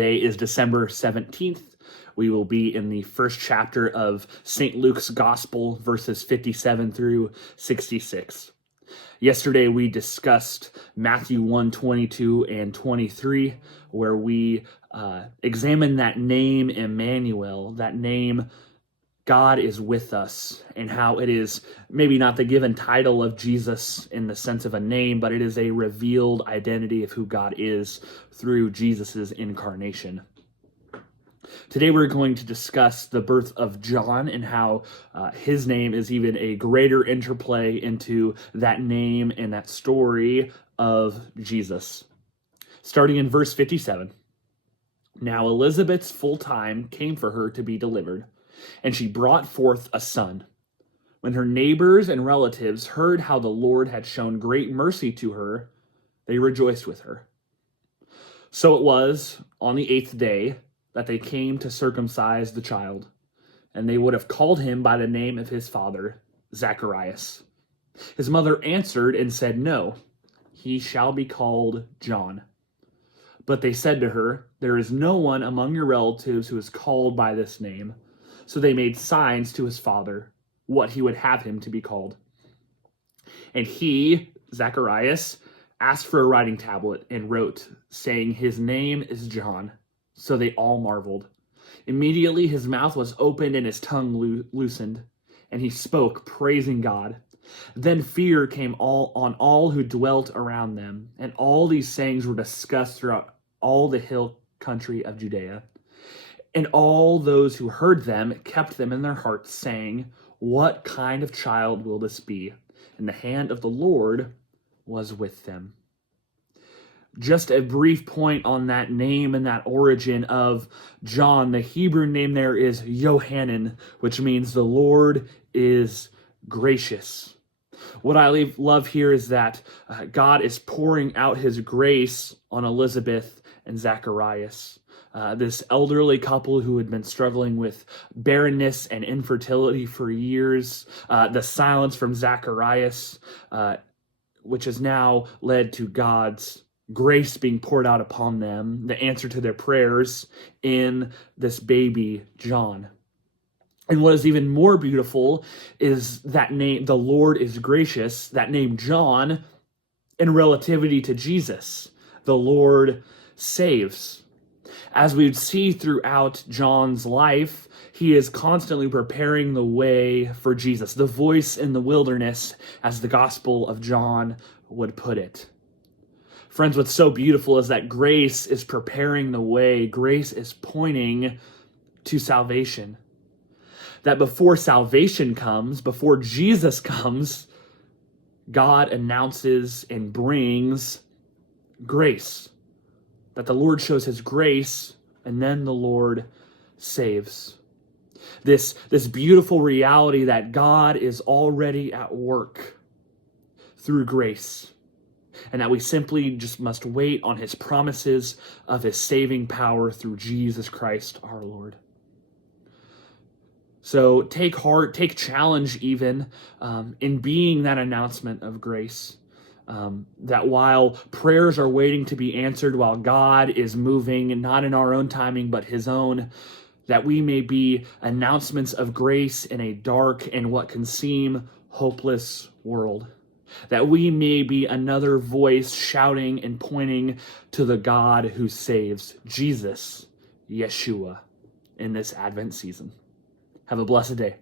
Today is December 17th. We will be in the first chapter of St. Luke's Gospel, verses 57 through 66. Yesterday we discussed Matthew 1:22 and 23, where we examined that name Emmanuel, that name God is with us, and how it is maybe not the given title of Jesus in the sense of a name, but it is a revealed identity of who God is through Jesus's incarnation. Today we're going to discuss the birth of John and how his name is even a greater interplay into that name and that story of Jesus. Starting in verse 57. Now Elizabeth's full time came for her to be delivered, and she brought forth a son. When her neighbors and relatives heard how the Lord had shown great mercy to her, they rejoiced with her. So it was on the 8th day that they came to circumcise the child, and they would have called him by the name of his father, Zacharias. His mother answered and said, "No, he shall be called John." But they said to her, "There is no one among your relatives who is called by this name." So they made signs to his father what he would have him to be called. And he, Zacharias, asked for a writing tablet and wrote, saying, "His name is John." So they all marveled. Immediately his mouth was opened and his tongue loosened, and he spoke, praising God. Then fear came on all who dwelt around them, and all these sayings were discussed throughout all the hill country of Judea. And all those who heard them kept them in their hearts, saying, "What kind of child will this be?" And the hand of the Lord was with them. Just a brief point on that name and that origin of John. The Hebrew name there is Yohanan, which means the Lord is gracious. What I love here is that God is pouring out his grace on Elizabeth and Zacharias. This elderly couple who had been struggling with barrenness and infertility for years, the silence from Zacharias, which has now led to God's grace being poured out upon them, the answer to their prayers in this baby, John. And what is even more beautiful is that name, the Lord is gracious, that name John, in relativity to Jesus, the Lord saves. As we see throughout John's life, he is constantly preparing the way for Jesus, the voice in the wilderness, as the Gospel of John would put it. Friends, what's so beautiful is that grace is preparing the way. Grace is pointing to salvation. That before salvation comes, before Jesus comes, God announces and brings grace. That the Lord shows his grace, and then the Lord saves. This beautiful reality that God is already at work through grace, and that we simply just must wait on his promises of his saving power through Jesus Christ our Lord. So take heart, take challenge even in being that announcement of grace. That while prayers are waiting to be answered, while God is moving, not in our own timing, but his own, that we may be announcements of grace in a dark and what can seem hopeless world. That we may be another voice shouting and pointing to the God who saves, Jesus, Yeshua, in this Advent season. Have a blessed day.